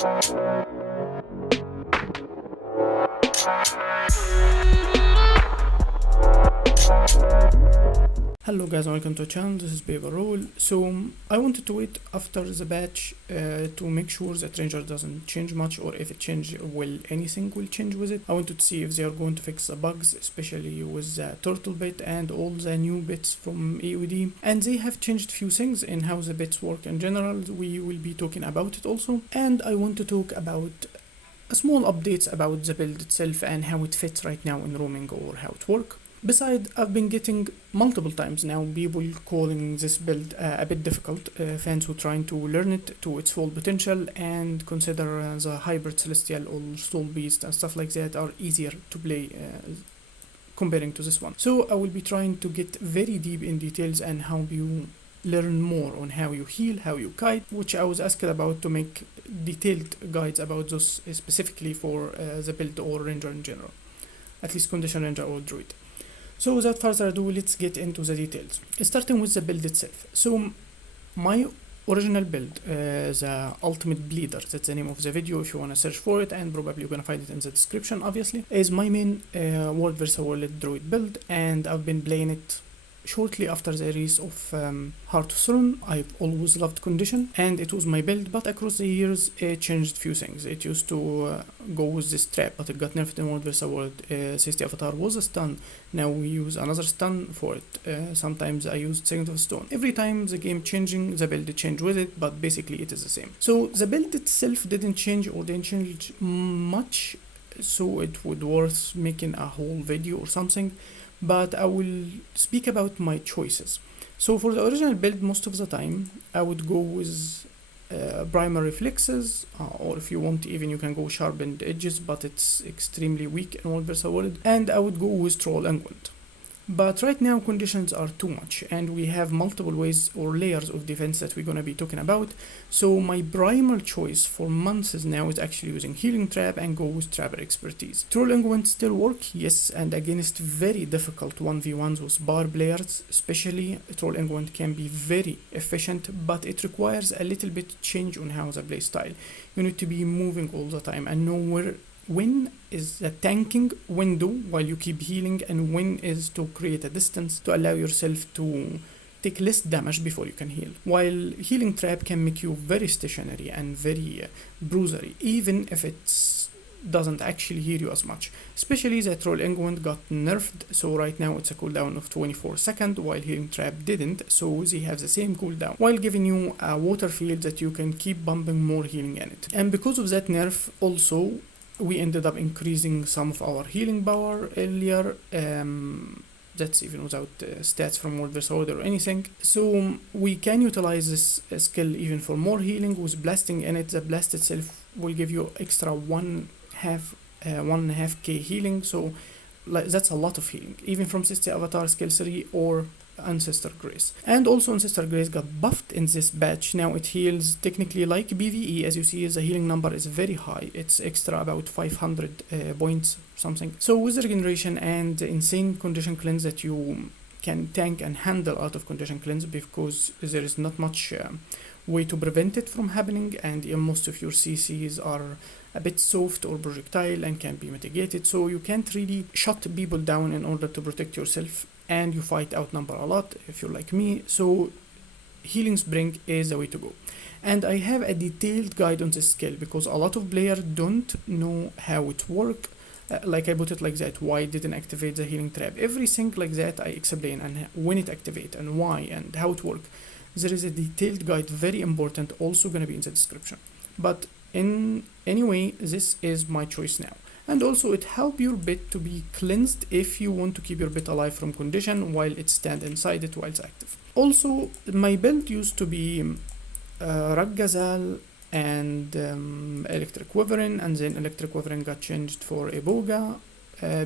Hello guys, welcome to our channel. This is WvW. So I wanted to wait after the patch to make sure that Ranger doesn't change much, or if it changes, anything will change with it. I wanted to see if they are going to fix the bugs, especially with the turtle bit and all the new bits from AOD. And they have changed few things in how the bits work in general. We will be talking about it also. And I want to talk about small updates about the build itself and how it fits right now in roaming or how it works. Besides, I've been getting multiple times now people calling this build a bit difficult, fans who are trying to learn it to its full potential and consider the hybrid celestial or soul beast and stuff like that are easier to play comparing to this one. So I will be trying to get very deep in details and how you learn more on how you heal, how you kite, which I was asked about to make detailed guides about those specifically for the build or ranger in general, at least condition ranger or druid. So without further ado, let's get into the details. Starting with the build itself. So my original build, the ultimate bleeder, that's the name of the video if you want to search for it, and probably you're going to find it in the description obviously, is my main world vs world druid build, and I've been playing it shortly after the release of Heart of Throne. I've always loved condition and it was my build, but across the years it changed few things. It used to go with this trap, but it got nerfed in World vs World. Safety Avatar was a stun, now we use another stun for it. Sometimes I used Segment of Stone. Every time the game changing, the build changed with it, but basically it is the same. So the build itself didn't change or didn't change much, so it would worth making a whole video or something. But I will speak about my choices. So for the original build, most of the time I would go with primer reflexes, or if you want even you can go sharpened edges, but it's extremely weak in World vs World, and I would go with Troll Unguent. But right now conditions are too much and we have multiple ways or layers of defense that we're going to be talking about. So my primal choice for months now is actually using Healing Trap and go with Trapper Expertise. Troll Unguent still work, yes, and against very difficult 1v1s with bar players especially, Troll Unguent can be very efficient, but it requires a little bit change on how the play style. You need to be moving all the time and know when is the tanking window while you keep healing, and when is to create a distance to allow yourself to take less damage before you can heal. While Healing Trap can make you very stationary and very bruisery, even if it doesn't actually heal you as much. Especially the Troll Unguent got nerfed, so right now it's a cooldown of 24 seconds, while Healing Trap didn't, so they have the same cooldown, while giving you a water field that you can keep bumping more healing in it. And because of that nerf also, we ended up increasing some of our healing power earlier, that's even without stats from World vs World or anything. So we can utilize this skill even for more healing with blasting in it. The blast itself will give you extra 1.5k healing, so that's a lot of healing, even from Safety Avatar skill 3 or Ancestor Grace. And also Ancestor Grace got buffed in this batch. Now it heals technically like PvE. As you see, the healing number is very high. It's extra about 500 points something. So with the regeneration and the insane condition cleanse that you can tank and handle out of condition cleanse, because there is not much way to prevent it from happening, and most of your CCs are a bit soft or projectile and can be mitigated, so you can't really shut people down in order to protect yourself, and you fight outnumber a lot if you're like me. So Healing Spring is the way to go, and I have a detailed guide on this skill because a lot of players don't know how it works. Like I put it like that, why didn't activate the Healing Trap, everything like that I explain, and when it activate and why and how it works. There is a detailed guide, very important, also gonna be in the description. But in anyway, this is my choice now. And also it helps your bit to be cleansed if you want to keep your bit alive from condition while it stand inside it while it's active. Also, my build used to be gazal and Electric Wyvern, and then Electric Wyvern got changed for iboga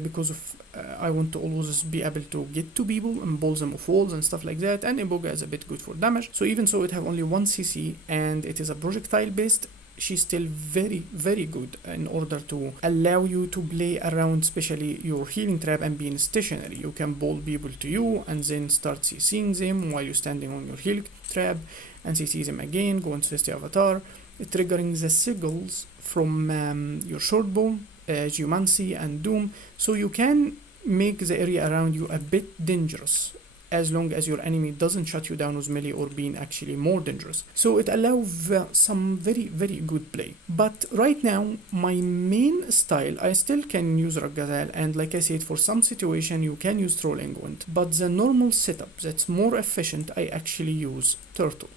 because of I want to always be able to get to people and ball them off walls and stuff like that, and iboga is a bit good for damage. So even so, it have only 1 CC and it is a projectile based, she's still very good in order to allow you to play around, especially your Healing Trap and being stationary. You can ball people to you and then start CCing them while you're standing on your Healing Trap, and CC them again, go into the avatar, triggering the sigils from your short bow, geomancy and doom, so you can make the area around you a bit dangerous as long as your enemy doesn't shut you down with melee or being actually more dangerous. So it allows some very good play. But right now, my main style, I still can use gazal, and like I said, for some situation you can use trolling wind. But the normal setup that's more efficient, I actually use turtle.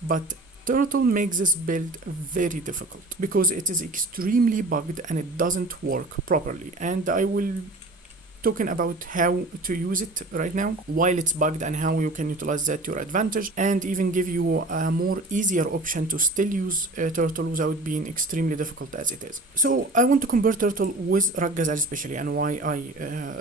But turtle makes this build very difficult because it is extremely bugged and it doesn't work properly. And I will talking about how to use it right now while it's bugged and how you can utilize that to your advantage, and even give you a more easier option to still use turtle without being extremely difficult as it is. So I want to compare turtle with gazal especially, and why I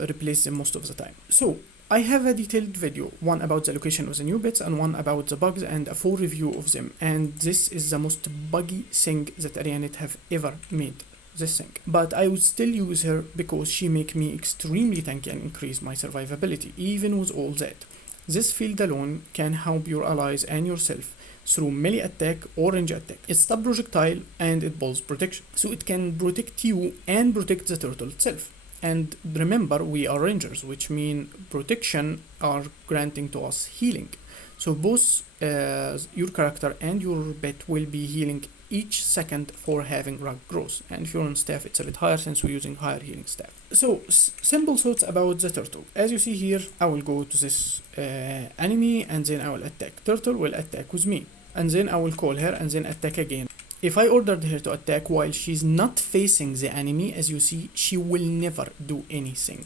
replace them most of the time. So I have a detailed video, one about the location of the new bits and one about the bugs, and a full review of them, and this is the most buggy thing that ArenaNet have ever made. This thing, but I would still use her because she make me extremely tanky and increase my survivability even with all that. This field alone can help your allies and yourself through melee attack or range attack. It stops projectile and it bolts protection, so it can protect you and protect the turtle itself. And remember, we are rangers, which mean protection are granting to us healing, so both your character and your bit will be healing each second for having rank growth, and if you're on staff it's a bit higher since we're using higher healing staff. So simple thoughts about the turtle. As you see here, I will go to this enemy and then I will attack. Turtle will attack with me and then I will call her and then attack again. If I ordered her to attack while she's not facing the enemy, as you see, she will never do anything.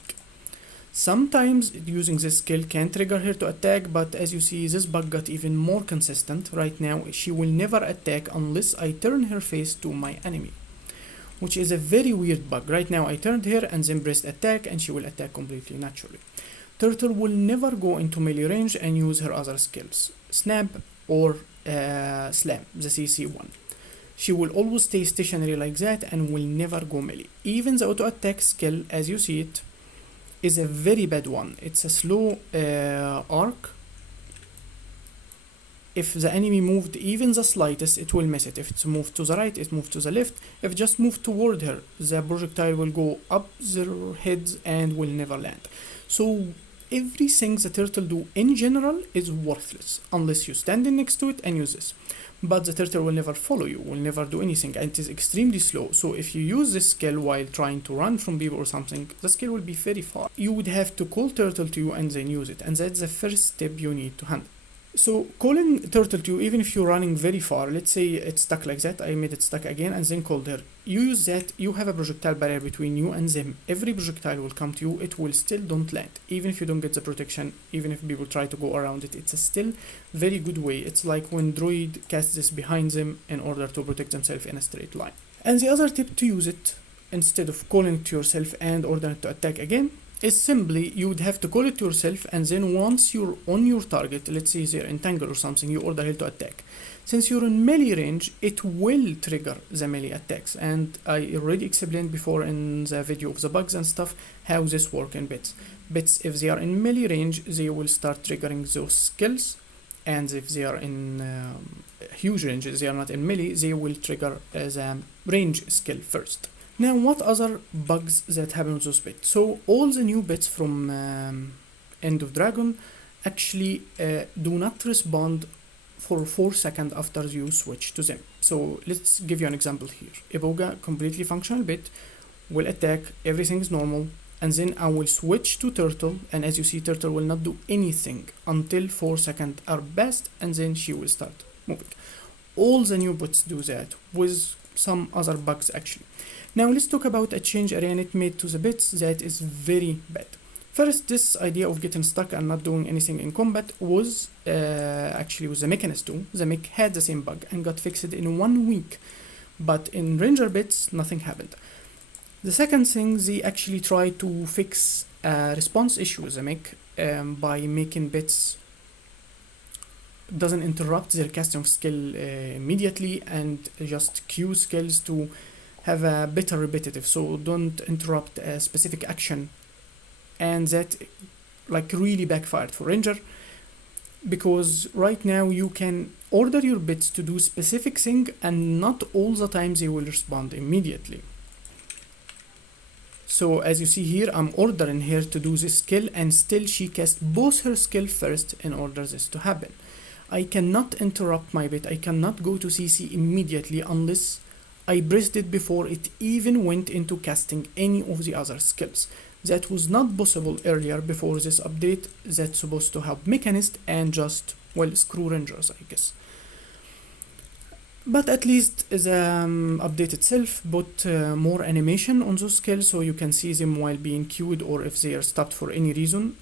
Sometimes using this skill can trigger her to attack, but as you see, this bug got even more consistent. Right now, she will never attack unless I turn her face to my enemy, which is a very weird bug. Right now, I turned her and then pressed attack and she will attack completely naturally. Turtle will never go into melee range and use her other skills, snap or slam, the CC one. She will always stay stationary like that and will never go melee. Even the auto attack skill, as you see it, is a very bad one. It's a slow arc. If the enemy moved even the slightest, it will miss it. If it's moved to the right, it moved to the left. If it just moved toward her, the projectile will go up their heads and will never land. So everything the turtle do in general is worthless unless you stand in next to it and use this. But the turtle will never follow you, will never do anything, and it is extremely slow. So if you use this skill while trying to run from people or something, the skill will be very far. You would have to call turtle to you and then use it, and that's the first step you need to handle. So calling turtle to you, even if you're running very far, let's say it's stuck like that, I made it stuck again and then called her. You use that, you have a projectile barrier between you and them. Every projectile will come to you, it will still don't land. Even if you don't get the protection, even if people try to go around it, it's a still very good way. It's like when Druid casts this behind them in order to protect themselves in a straight line. And the other tip to use it, instead of calling it to yourself and ordering it to attack again, is simply you would have to call it to yourself, and then once you're on your target, let's say they're entangled or something, you order it to attack. Since you're in melee range, it will trigger the melee attacks, and I already explained before in the video of the bugs and stuff how this works in bits. Bits, if they are in melee range, they will start triggering those skills, and if they are in huge range, they are not in melee, they will trigger the range skill first. Now, what other bugs that happen with those bits? So all the new bits from End of Dragon actually do not respond for 4 seconds after you switch to them. So let's give you an example here. Iboga, completely functional bit, will attack, everything is normal, and then I will switch to turtle, and as you see, turtle will not do anything until 4 seconds are passed, and then she will start moving. All the new bots do that, with some other bugs actually. Now let's talk about a change ArenaNet made to the bits that is very bad. First, this idea of getting stuck and not doing anything in combat was actually with the Mechanist too. The mech had the same bug and got fixed in 1 week, but in Ranger bits, nothing happened. The second thing, they actually tried to fix a response issue with the mech by making bits doesn't interrupt their casting of skill immediately, and just cue skills to have a better repetitive, so don't interrupt a specific action, and that like really backfired for Ranger. because right now you can order your bits to do specific thing and not all the times they will respond immediately. So as you see here, I'm ordering her to do this skill and still she casts both her skill first in order this to happen. I cannot interrupt my bit, I cannot go to CC immediately unless I pressed it before it even went into casting any of the other skills. That was not possible earlier before this update that's supposed to help mechanists and just, well, screw rangers, I guess. But at least the update itself put more animation on those skills so you can see them while being queued or if they are stopped for any reason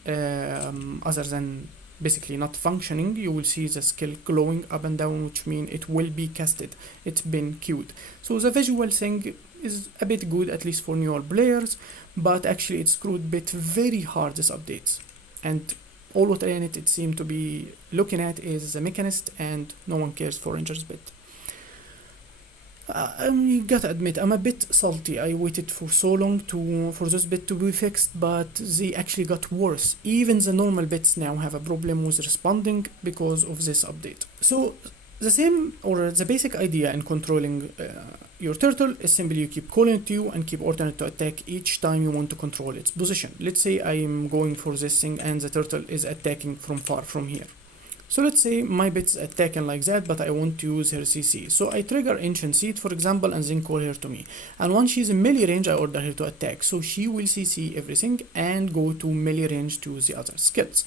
other than basically not functioning. You will see the skill glowing up and down, which means it will be casted, it's been queued. So the visual thing is a bit good, at least for newer players, but actually it screwed bit very hard this update. And all what ArenaNet it seemed to be looking at is the mechanist and no one cares for rangers bit. You gotta admit, I'm a bit salty. I waited for so long for this bit to be fixed, but they actually got worse. Even the normal bits now have a problem with responding because of this update. So the same or the basic idea in controlling your turtle is simply you keep calling it to you and keep ordering it to attack each time you want to control its position. Let's say I'm going for this thing and the turtle is attacking from far from here. So let's say my bit's attacking like that, but I want to use her CC. So I trigger Ancient Seed, for example, and then call her to me. And once she's in melee range, I order her to attack. So she will CC everything and go to melee range to the other skills.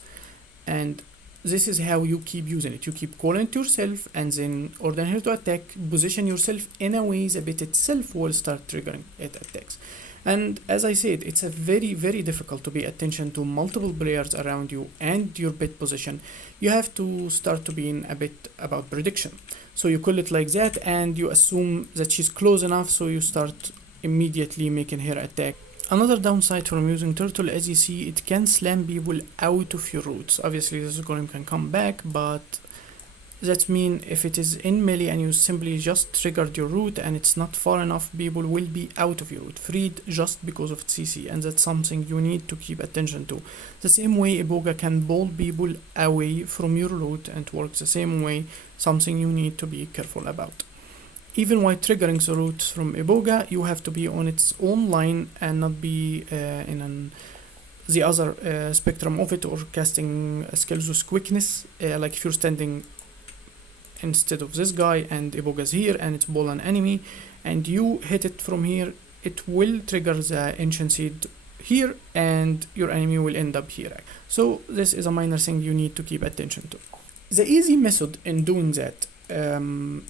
And this is how you keep using it. You keep calling it yourself and then order her to attack, position yourself in a way the bit itself will start triggering it attacks. And as I said, it's a very, very difficult to pay attention to multiple players around you and your bit position. You have to start to be in a bit about prediction. So you call it like that and you assume that she's close enough, so you start immediately making her attack. Another downside from using turtle, as you see, it can slam people out of your roots. Obviously this golem can come back, but that means if it is in melee and you simply just triggered your root and it's not far enough, people will be out of your root, freed just because of CC, and that's something you need to keep attention to. The same way iboga can pull people away from your root, and works the same way, something you need to be careful about. Even while triggering the root from iboga, you have to be on its own line and not be in the other spectrum of it, or casting skills with quickness, like if you're standing instead of this guy and iboga's here and it's ball an enemy and you hit it from here, it will trigger the Ancient Seed here and your enemy will end up here. So this is a minor thing you need to keep attention to. The easy method in doing that,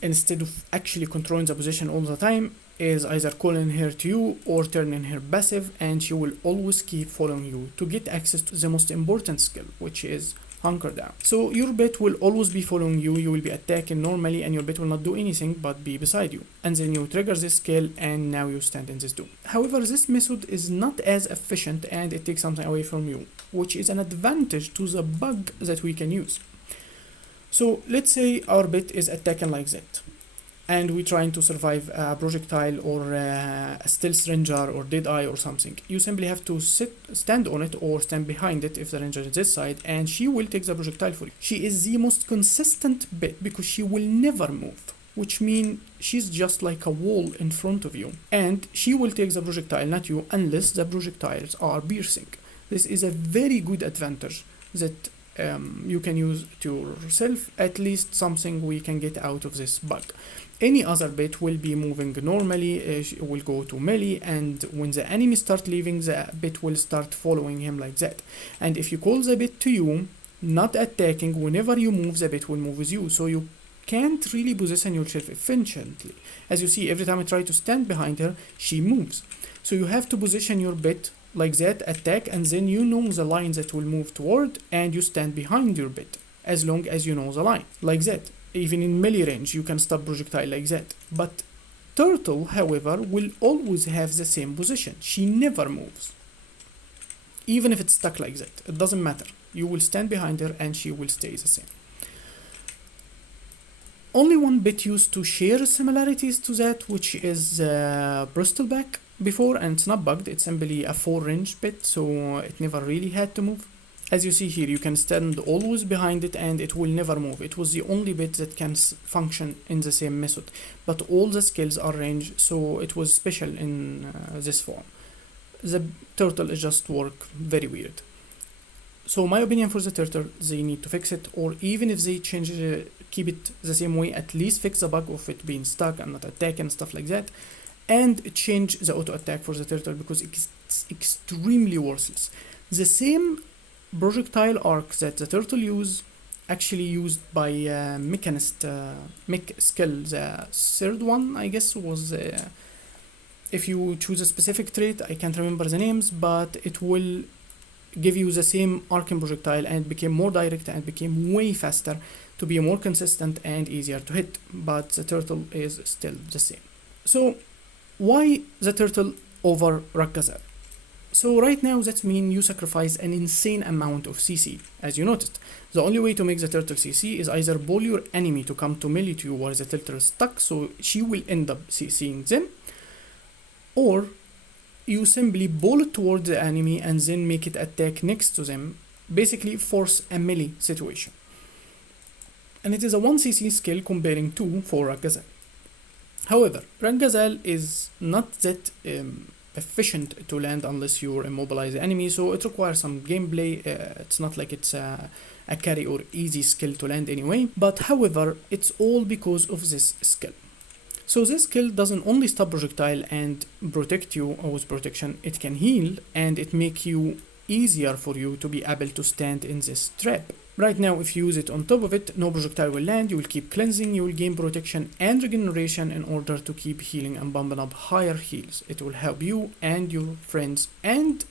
instead of actually controlling the position all the time, is either calling her to you or turning her passive, and she will always keep following you to get access to the most important skill, which is hunker down. So your bit will always be following you, you will be attacking normally and your bit will not do anything but be beside you. And then you trigger this skill and now you stand in this doom. However, this method is not as efficient and it takes something away from you, which is an advantage to the bug that we can use. So let's say our bit is attacking like that, and we're trying to survive a projectile or a stealth ranger or dead eye or something. You simply have to stand on it or stand behind it if the ranger is this side, and she will take the projectile for you. She is the most consistent bit because she will never move, which means she's just like a wall in front of you, and she will take the projectile, not you, unless the projectiles are piercing. This is a very good advantage that you can use to yourself, at least something we can get out of this bug. Any other bit will be moving normally, will go to melee, and when the enemy start leaving, the bit will start following him like that. And if you call the bit to you, not attacking, whenever you move, the bit will move with you, so you can't really position yourself efficiently. As you see, every time I try to stand behind her, she moves. So you have to position your bit like that, attack, and then you know the line that will move toward, and you stand behind your bit as long as you know the line, like that. Even in melee range you can stop projectile like that. But turtle, however, will always have the same position. She never moves, even if it's stuck like that. It doesn't matter, you will stand behind her and she will stay the same. Only one bit used to share similarities to that, which is bristleback before, and it's not bugged, it's simply a 4 range bit, so it never really had to move. As you see here, you can stand always behind it and it will never move. It was the only bit that can function in the same method, but all the skills are ranged, so it was special in this form. The turtle is just work very weird. So my opinion for the turtle, they need to fix it, or even if they change keep it the same way, at least fix the bug of it being stuck and not attacking and stuff like that, and change the auto attack for the turtle because it's extremely worthless. The same projectile arc that the turtle actually used by mechanist mech skill, the third one I guess was if you choose a specific trait, I can't remember the names, but it will give you the same arcing projectile and became more direct and became way faster to be more consistent and easier to hit, but the turtle is still the same. So why the turtle over Rakgazal? So right now that means you sacrifice an insane amount of CC. As you noticed, the only way to make the turtle CC is either ball your enemy to come to melee to you where the turtle is stuck, so she will end up CCing them, or you simply ball it towards the enemy and then make it attack next to them, basically force a melee situation. And it is a 1cc skill comparing 2 for Rakgazal. However, Rakgazal is not that efficient to land unless you immobilize the enemy, so it requires some gameplay. It's not like it's a carry or easy skill to land anyway, but however, it's all because of this skill. So this skill doesn't only stop projectile and protect you with protection, it can heal and it make you easier for you to be able to stand in this trap. Right now, if you use it on top of it, no projectile will land, you will keep cleansing, you will gain protection and regeneration in order to keep healing and bumping up higher heals. It will help you and your friends, and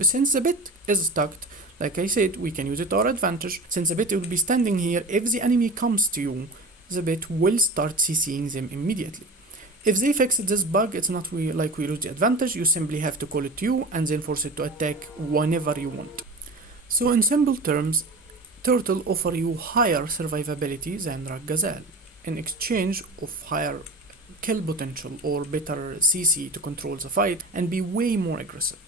since the bit is stuck, like I said, we can use it to our advantage. Since the bit will be standing here, if the enemy comes to you, the bit will start CCing them immediately. If they fix this bug, it's not like we lose the advantage, you simply have to call it to you and then force it to attack whenever you want. So in simple terms, Turtle offer you higher survivability than Rakgazal in exchange of higher kill potential or better CC to control the fight and be way more aggressive.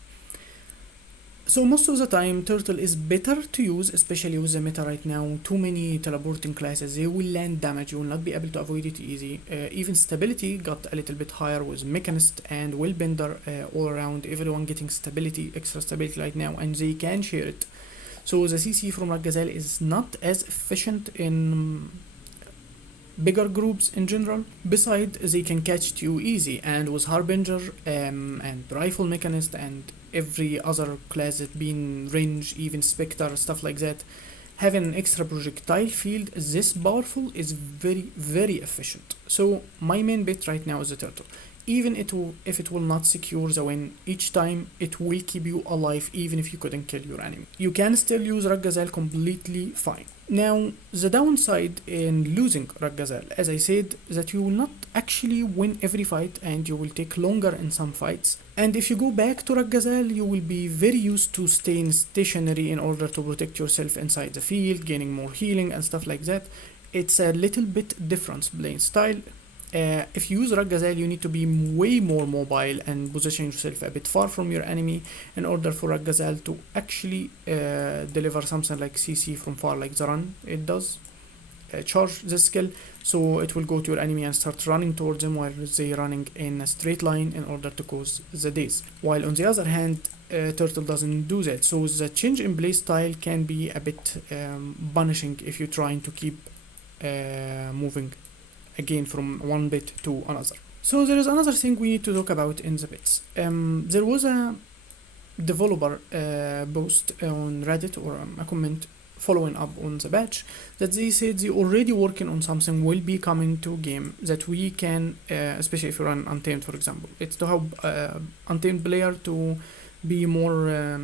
So most of the time Turtle is better to use, especially with the meta right now. Too many teleporting classes, they will land damage, you will not be able to avoid it easy. Even stability got a little bit higher with Mechanist and Willbender all around, everyone getting stability, extra stability right now, and they can share it. So the CC from Rakgazal is not as efficient in bigger groups in general. Besides, they can catch you easy, and with Harbinger and Rifle Mechanist and every other class that being range, even Spectre, stuff like that, having an extra projectile field this powerful is very, very efficient. So my main bet right now is the Turtle. Even if it will not secure the win each time, it will keep you alive even if you couldn't kill your enemy. You can still use Rakgazal completely fine. Now, the downside in losing Rakgazal, as I said, that you will not actually win every fight and you will take longer in some fights. And if you go back to Rakgazal, you will be very used to staying stationary in order to protect yourself inside the field, gaining more healing and stuff like that. It's a little bit different playing style. If you use Rakgazal, you need to be way more mobile and position yourself a bit far from your enemy in order for Rakgazal to actually deliver something like CC from far, like the run it does. Charge the skill, so it will go to your enemy and start running towards them while they running in a straight line in order to cause the daze. While on the other hand, Turtle doesn't do that, so the change in play style can be a bit punishing if you're trying to keep moving again from one bit to another. So there is another thing we need to talk about in the bits. There was a developer post on Reddit or a comment following up on the patch that they said they already working on something will be coming to game that we can, especially if you run Untamed for example, it's to help Untamed player to be more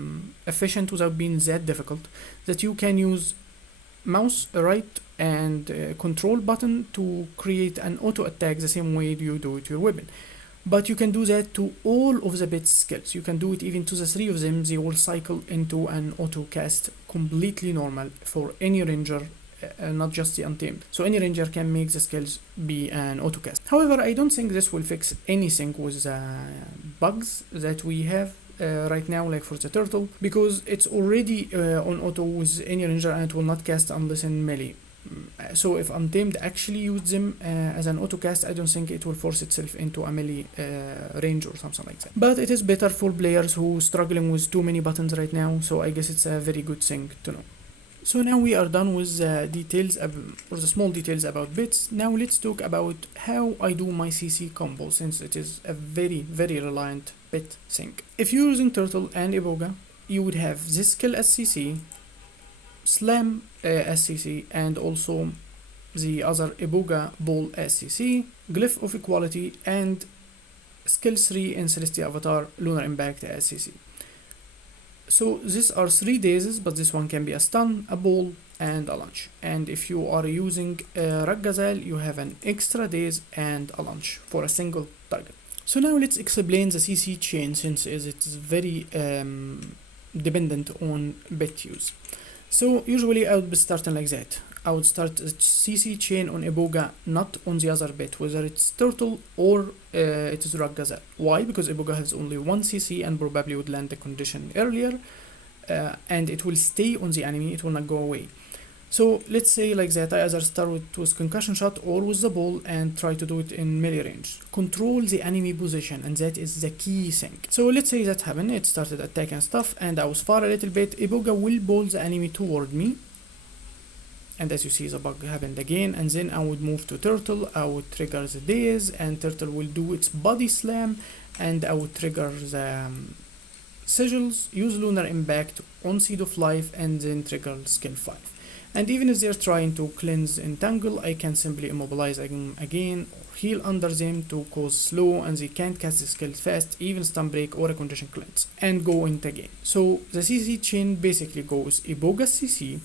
efficient without being that difficult, that you can use mouse right and control button to create an auto attack the same way you do it to your weapon. But you can do that to all of the bits skills. You can do it even to the 3 of them. They will cycle into an auto cast completely normal for any ranger, not just the Untamed. So any ranger can make the skills be an auto cast. However, I don't think this will fix anything with the bugs that we have right now, like for the turtle, because it's already on auto with any ranger and it will not cast unless in melee. So if untamed actually use them as an auto cast, I don't think it will force itself into a melee range or something like that. But it is better for players who struggling with too many buttons right now, so I guess it's a very good thing to know. So now we are done with the details or the small details about bits. Now let's talk about how I do my CC combo, since it is a very reliant bit thing. If you're using turtle and iboga, you would have this skill as CC, slam as CC, and also the other iboga ball as CC, glyph of equality, and skill 3 in Celestia Avatar lunar impact as CC. So these are 3 dazes, but this one can be a stun, a ball, and a launch. And if you are using gazal, you have an extra daze and a launch for a single target. So now let's explain the CC chain, since it is very dependent on bit use. So usually I would be starting like that. I would start the CC chain on iboga, not on the other bit, whether it's turtle or it is gazal. Why? Because iboga has only 1 CC and probably would land the condition earlier, and it will stay on the enemy, it will not go away. So let's say like that, I either start with concussion shot or with the ball and try to do it in melee range. Control the enemy position, and that is the key thing. So let's say that happened, it started attacking stuff and I was far a little bit, iboga will ball the enemy toward me. And as you see, the bug happened again, and then I would move to turtle, I would trigger the daze, and turtle will do its body slam, and I would trigger the sigils, use lunar impact on seed of life, and then trigger skill 5. And even if they're trying to cleanse entangle, I can simply immobilize them again, or heal under them to cause slow, and they can't cast the skill fast, even stun break or a condition cleanse, and go into again. So the CC chain basically goes iboga CC,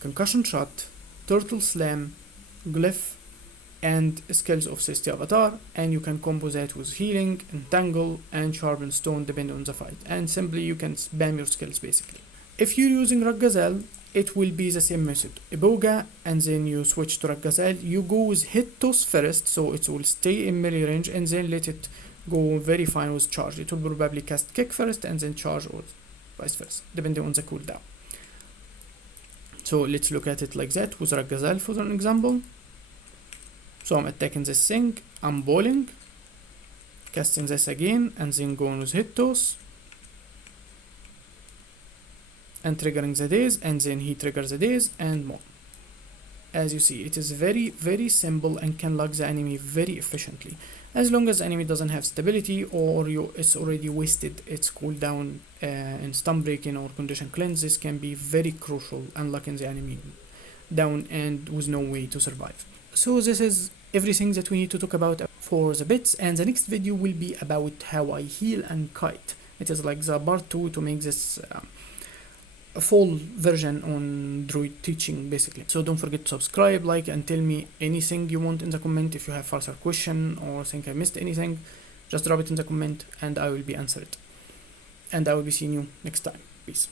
concussion shot, turtle slam, glyph, and skills of Celestia Avatar, and you can combo that with healing, entangle, and sharpen stone depending on the fight, and simply you can spam your skills basically. If you're using gazal, it will be the same method. Iboga, and then you switch to gazal. You go with hit toss first, so it will stay in melee range, and then let it go very fine with charge. It will probably cast kick first and then charge, or vice versa, depending on the cooldown. So let's look at it like that with gazal for an example. So I'm attacking this thing, I'm bowling, casting this again, and then going with hit toss, and triggering the daze, and then he triggers the daze, and more. As you see, it is very simple and can lock the enemy very efficiently. As long as the enemy doesn't have stability, or it's already wasted its cooldown in stun breaking or condition cleanse, this can be very crucial and locking the enemy down and with no way to survive. So this is everything that we need to talk about for the bits, and the next video will be about how I heal and kite. It is like the part 2 to make this a full version on Druid teaching basically. So don't forget to subscribe, like, and tell me anything you want in the comment. If you have further question or think I missed anything, just drop it in the comment and I will be answered. And I will be seeing you next time. Peace.